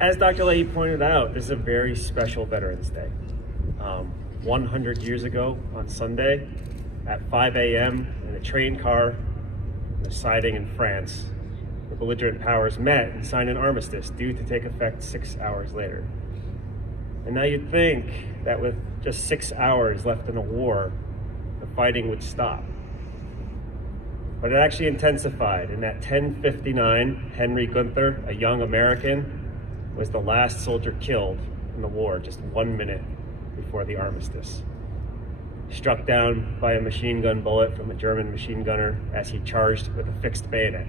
As Dr. Leahy pointed out, this is a very special Veterans Day. 100 years ago on Sunday at 5 a.m. in a train car, in a siding in France, the belligerent powers met and signed an armistice due to take effect 6 hours later. And now you'd think that with just 6 hours left in the war, the fighting would stop. But it actually intensified, and at 10:59, Henry Gunther, a young American, was the last soldier killed in the war just 1 minute before the armistice. Struck down by a machine gun bullet from a German machine gunner as he charged with a fixed bayonet.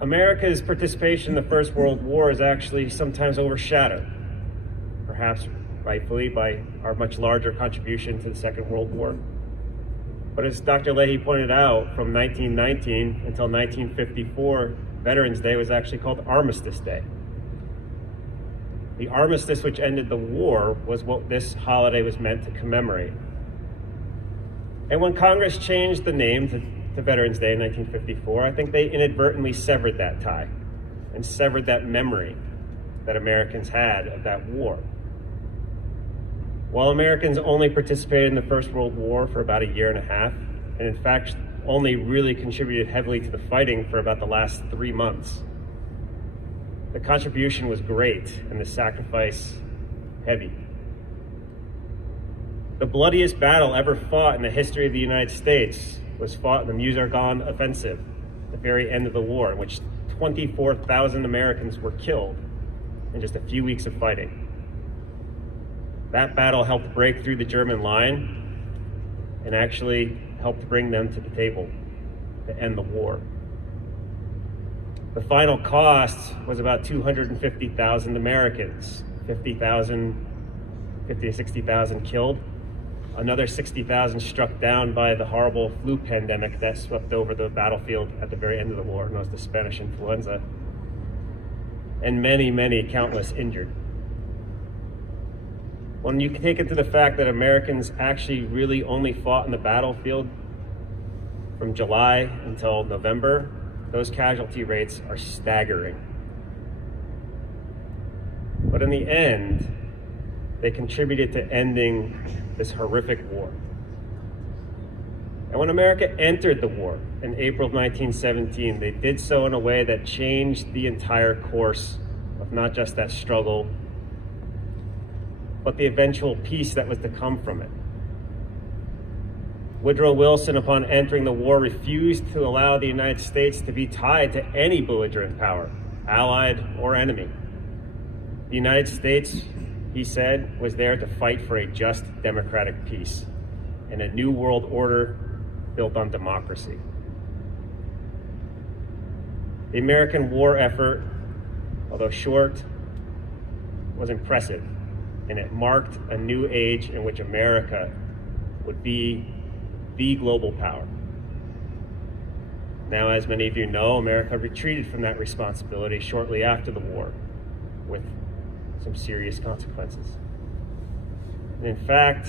America's participation in the First World War is actually sometimes overshadowed, perhaps rightfully, by our much larger contribution to the Second World War. But as Dr. Leahy pointed out, from 1919 until 1954, Veterans Day was actually called Armistice Day. The armistice which ended the war was what this holiday was meant to commemorate. And when Congress changed the name to Veterans Day in 1954, I think they inadvertently severed that tie and severed that memory that Americans had of that war. While Americans only participated in the First World War for about a year and a half, and in fact only really contributed heavily to the fighting for about the last 3 months, the contribution was great and the sacrifice heavy. The bloodiest battle ever fought in the history of the United States was fought in the Meuse-Argonne offensive at the very end of the war, in which 24,000 Americans were killed in just a few weeks of fighting. That battle helped break through the German line and actually helped bring them to the table to end the war. The final cost was about 250,000 Americans, 50 to 60,000 killed, another 60,000 struck down by the horrible flu pandemic that swept over the battlefield at the very end of the war, known as the Spanish influenza, and many, countless injured. When you take into the fact that Americans actually really only fought in the battlefield from July until November, those casualty rates are staggering. But in the end, they contributed to ending this horrific war. And when America entered the war in April of 1917, they did so in a way that changed the entire course of not just that struggle, but the eventual peace that was to come from it. Woodrow Wilson, upon entering the war, refused to allow the United States to be tied to any belligerent power, allied or enemy. The United States, he said, was there to fight for a just democratic peace and a new world order built on democracy. The American war effort, although short, was impressive, and it marked a new age in which America would be the global power. Now, as many of you know, America retreated from that responsibility shortly after the war with some serious consequences. And in fact,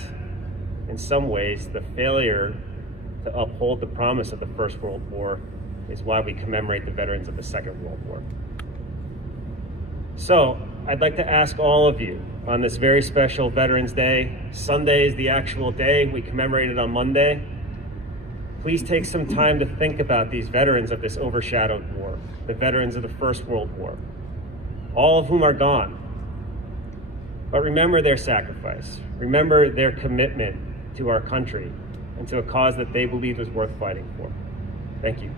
in some ways, the failure to uphold the promise of the First World War is why we commemorate the veterans of the Second World War. So, I'd like to ask all of you on this very special Veterans Day. Sunday is the actual day. We commemorate it on Monday. Please take some time to think about these veterans of this overshadowed war, the veterans of the First World War, all of whom are gone. But remember their sacrifice. Remember their commitment to our country and to a cause that they believed was worth fighting for. Thank you.